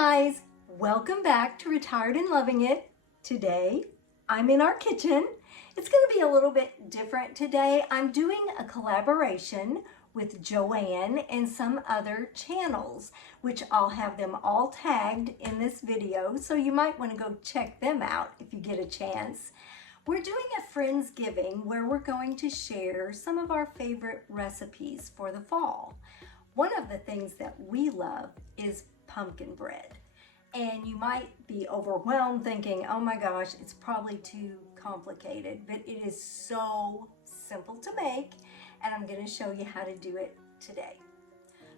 guys, welcome back to Retired and Loving It. Today I'm in our kitchen. It's going to be a little bit different today. I'm doing a collaboration with Joanne and some other channels, which I'll have them all tagged in this video, so you might want to go check them out if you get a chance. We're doing a Friendsgiving where we're going to share some of our favorite recipes for the fall. One of the things that we love is pumpkin bread. And you might be overwhelmed thinking, oh my gosh, it's probably too complicated, but it is so simple to make, and I'm going to show you how to do it today.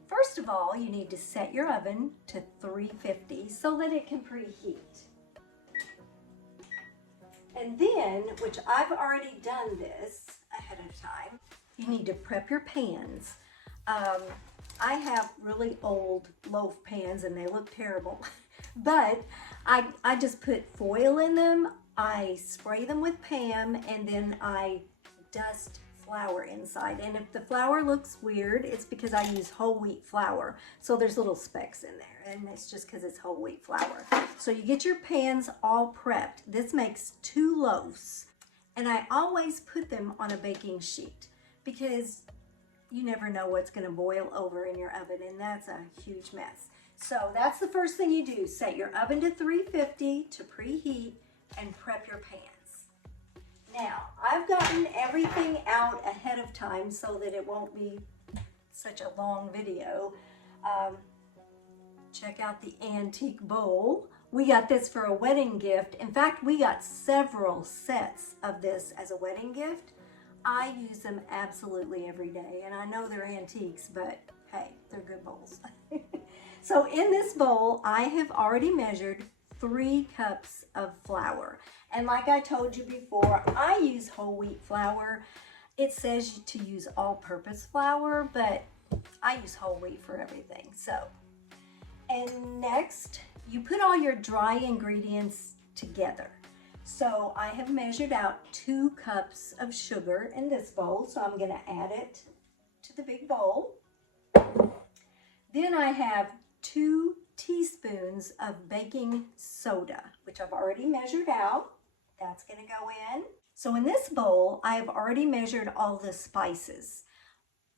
First of all, you need to set your oven to 350 so that it can preheat. And then, which I've already done this ahead of time, you need to prep your pans. I have really old loaf pans and they look terrible, but I just put foil in them, I spray them with Pam, and then I dust flour inside. And if the flour looks weird, it's because I use whole wheat flour. So there's little specks in there, and it's just because it's whole wheat flour. So you get your pans all prepped. This makes 2 loaves, and I always put them on a baking sheet because you never know what's going to boil over in your oven, and that's a huge mess. So that's the first thing you do. Set your oven to 350 to preheat and prep your pans. Now, I've gotten everything out ahead of time so that it won't be such a long video. Check out the antique bowl. We got this for a wedding gift. In fact, we got several sets of this as a wedding gift. I use them absolutely every day, and I know they're antiques, but hey, they're good bowls. So in this bowl, I have already measured 3 cups of flour. And like I told you before, I use whole wheat flour. It says to use all-purpose flour, but I use whole wheat for everything. So, and next, you put all your dry ingredients together. So I have measured out 2 cups of sugar in this bowl, so I'm going to add it to the big bowl. Then I have 2 teaspoons of baking soda, which I've already measured out. That's going to go in. So in this bowl, I have already measured all the spices.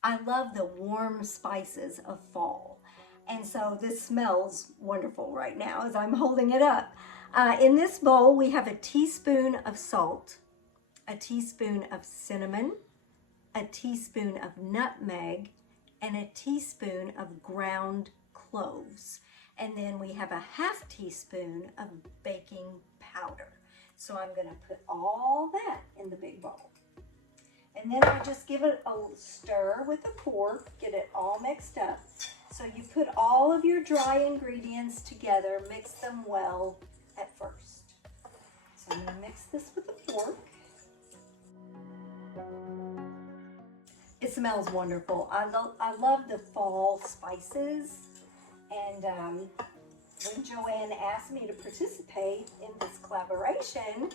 I love the warm spices of fall. And so this smells wonderful right now as I'm holding it up. In this bowl, we have a teaspoon of salt, a teaspoon of cinnamon, a teaspoon of nutmeg, and a teaspoon of ground cloves. And then we have a ½ teaspoon of baking powder. So I'm going to put all that in the big bowl. And then I just give it a stir with a fork, get it all mixed up. So you put all of your dry ingredients together, mix them well at first. So I'm going to mix this with a fork. It smells wonderful. I love the fall spices, and when Joanne asked me to participate in this collaboration,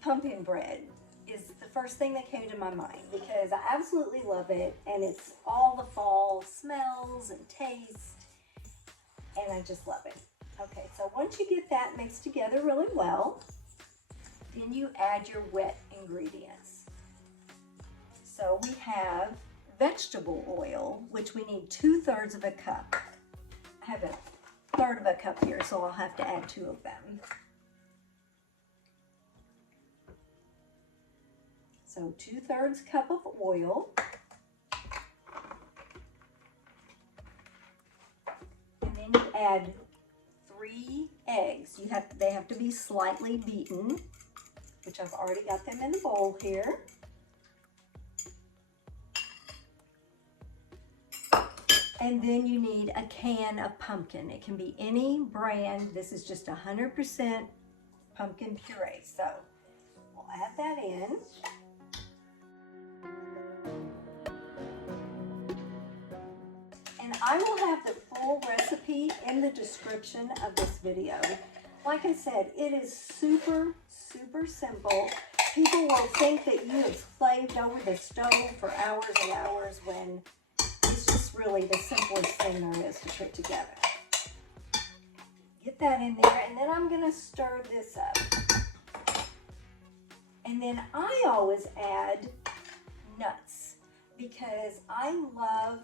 pumpkin bread is the first thing that came to my mind because I absolutely love it, and it's all the fall smells and taste, and I just love it. Okay, so once you get that mixed together really well, then you add your wet ingredients. So we have vegetable oil, which we need 2/3 of a cup. I have a 1/3 of a cup here, so I'll have to add 2 of them. So 2/3 cup of oil. And then you add 3 eggs. They have to be slightly beaten, which I've already got them in the bowl here. And then you need a can of pumpkin. It can be any brand. This is just 100% pumpkin puree. So we'll add that in. And I will have the full recipe in the description of this video. Like I said, it is super, super simple. People will think that you have slaved over the stove for hours and hours when it's just really the simplest thing there is to put together. Get that in there, and then I'm gonna stir this up. And then I always add nuts because I love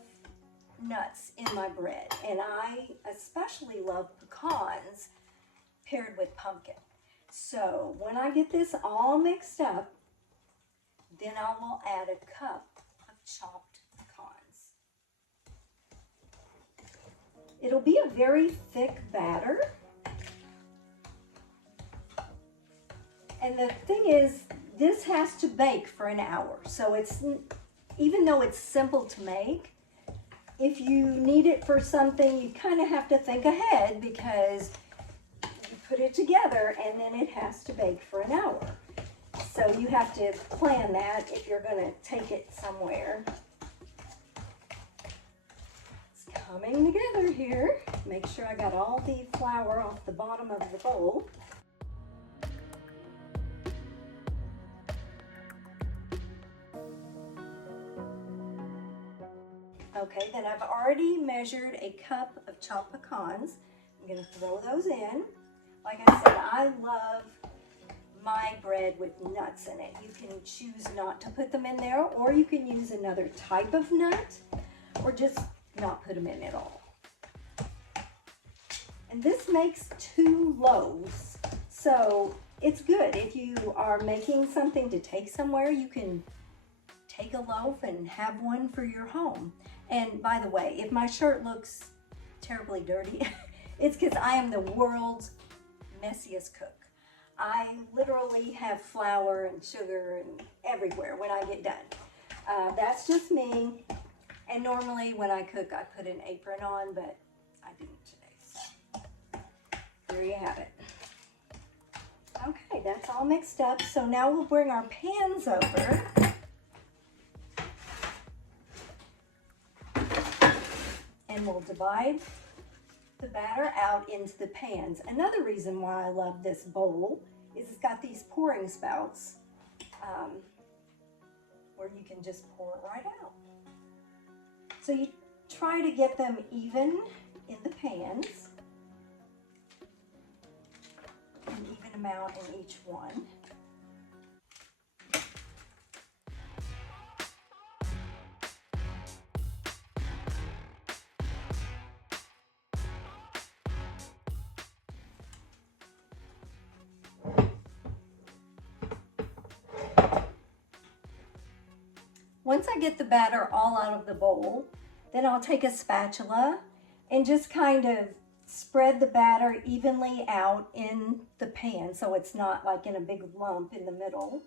nuts in my bread, and I especially love pecans paired with pumpkin. So when I get this all mixed up, then I will add a cup of chopped pecans. It'll be a very thick batter. And the thing is, this has to bake for an hour. So it's, even though it's simple to make, if you need it for something, you kind of have to think ahead because you put it together and then it has to bake for an hour. So you have to plan that if you're going to take it somewhere. It's coming together here. Make sure I got all the flour off the bottom of the bowl. Okay, then I've already measured a cup of chopped pecans. I'm going to throw those in. Like I said, I love my bread with nuts in it. You can choose not to put them in there, or you can use another type of nut, or just not put them in at all. And this makes 2 loaves, so it's good. If you are making something to take somewhere, you can take a loaf and have one for your home. And by the way, if my shirt looks terribly dirty, it's because I am the world's messiest cook. I literally have flour and sugar and everywhere when I get done. That's just me. And normally when I cook, I put an apron on, but I didn't today. So there you have it. Okay, that's all mixed up. So now we'll bring our pans over. And we'll divide the batter out into the pans. Another reason why I love this bowl is it's got these pouring spouts where you can just pour it right out. So you try to get them even in the pans, an even amount in each one. Once I get the batter all out of the bowl, then I'll take a spatula and just kind of spread the batter evenly out in the pan so it's not like in a big lump in the middle.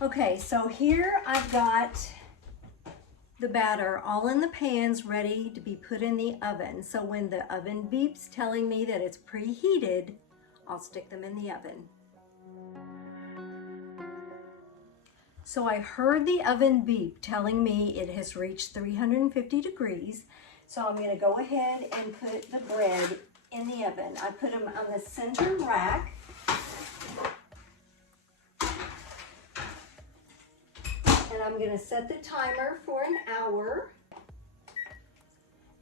Okay, so here I've got the batter all in the pans ready to be put in the oven. So when the oven beeps telling me that it's preheated, I'll stick them in the oven. So I heard the oven beep telling me it has reached 350 degrees. So I'm going to go ahead and put the bread in the oven. I put them on the center rack. And I'm going to set the timer for an hour.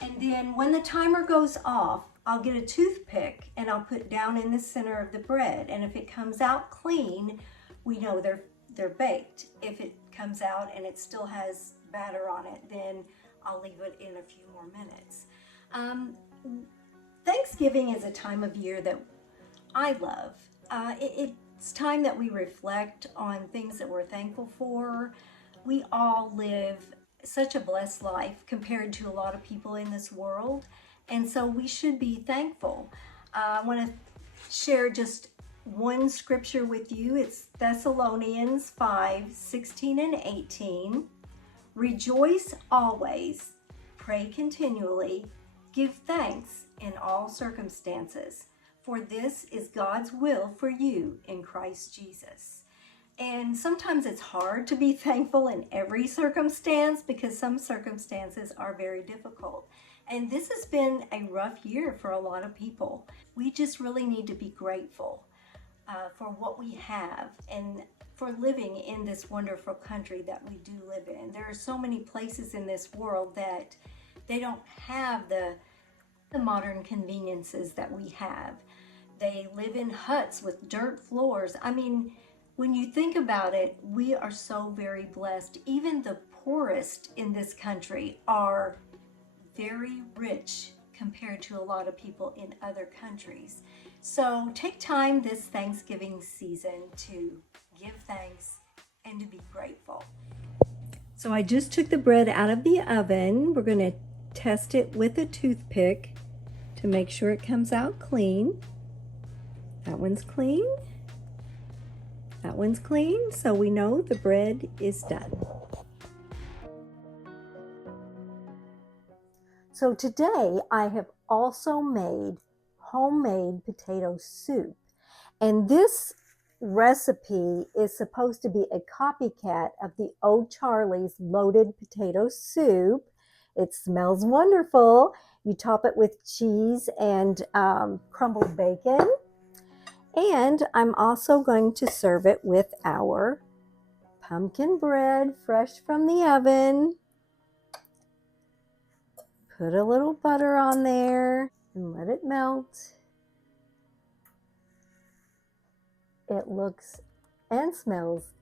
And then when the timer goes off, I'll get a toothpick and I'll put down in the center of the bread. And if it comes out clean, we know they're baked. If it comes out and it still has batter on it, then I'll leave it in a few more minutes. Thanksgiving is a time of year that I love. It's time that we reflect on things that we're thankful for. We all live such a blessed life compared to a lot of people in this world, and so we should be thankful. I want to share just one scripture with you. It's Thessalonians 5:16 and 18. Rejoice always, pray continually, give thanks in all circumstances, for this is God's will for you in Christ Jesus. And sometimes it's hard to be thankful in every circumstance because some circumstances are very difficult. And this has been a rough year for a lot of people. We just really need to be grateful. for what we have and for living in this wonderful country that we do live in. There are so many places in this world that they don't have the modern conveniences that we have. They live in huts with dirt floors. I mean, when you think about it, we are so very blessed. Even the poorest in this country are very rich compared to a lot of people in other countries. So take time this Thanksgiving season to give thanks and to be grateful. So I just took the bread out of the oven. We're going to test it with a toothpick to make sure it comes out clean. That one's clean. That one's clean, so we know the bread is done. So today I have also made homemade potato soup. And this recipe is supposed to be a copycat of the Old Charlie's loaded potato soup. It smells wonderful. You top it with cheese and crumbled bacon. And I'm also going to serve it with our pumpkin bread, fresh from the oven. Put a little butter on there and let it melt. It looks and smells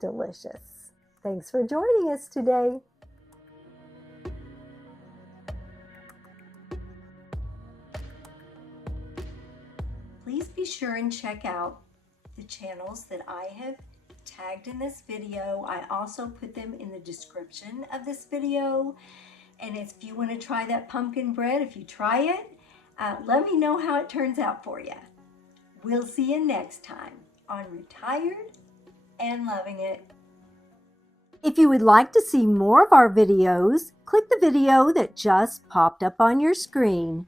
delicious. Thanks for joining us today. Please be sure and check out the channels that I have tagged in this video. I also put them in the description of this video. And if you want to try that pumpkin bread, if you try it, let me know how it turns out for you. We'll see you next time on Retired and Loving It. If you would like to see more of our videos, click the video that just popped up on your screen.